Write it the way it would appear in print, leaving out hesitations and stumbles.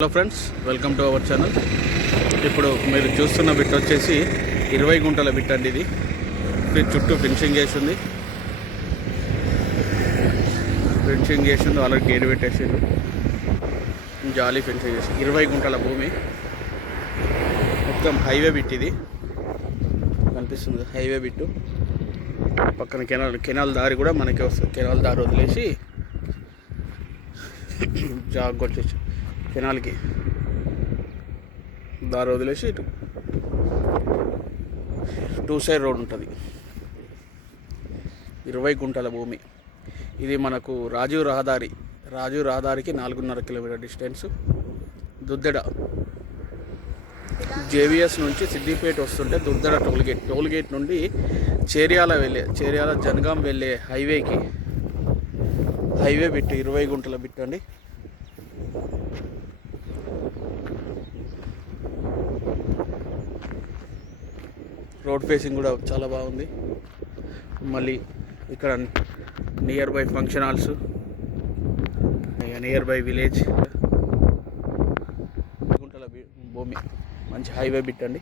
Hello friends, welcome to our channel. ఇప్పుడు మీరు చూస్తున్న బిట్ వచ్చేసి 20 గుంటల బిట్ అండి. ఇది చుట్టూ ఫినిషింగ్ చేసింది, ఆల్రెడీ గేట్ పెట్టేసిండు, జాలీ ఫినిషింగ్ చేసి 20 గుంటల భూమి మొత్తం హైవే బిట్. ఇది కనిపిస్తుంది హైవే బిట్టు. పక్కన కెనాల్ దారి కూడా మనకి వస్తుంది. కెనాల్ దారి వదిలేసి జాగ్ కొట్టేసి కెనాల్కి దారి వదిలేసి ఇటు 2 సైడ్ రోడ్ ఉంటుంది. 20 గుంటల భూమి. ఇది మనకు రాజీవ్ రహదారికి 4.5 కిలోమీటర్ డిస్టెన్స్. దుద్దెడ జేవిఎస్ నుంచి సిద్దిపేట వస్తుంటే దుద్దెడ టోల్గేట్ నుండి చేర్యాల జనగాం వెళ్ళే హైవే బిట్టు 20 గుంటల బిట్టు అండి. రోడ్ ఫేసింగ్ కూడా చాలా బాగుంది. మళ్ళీ ఇక్కడ near by function halls, near by village. గుంటల భూమి మంచి హైవే బిట్ అండి.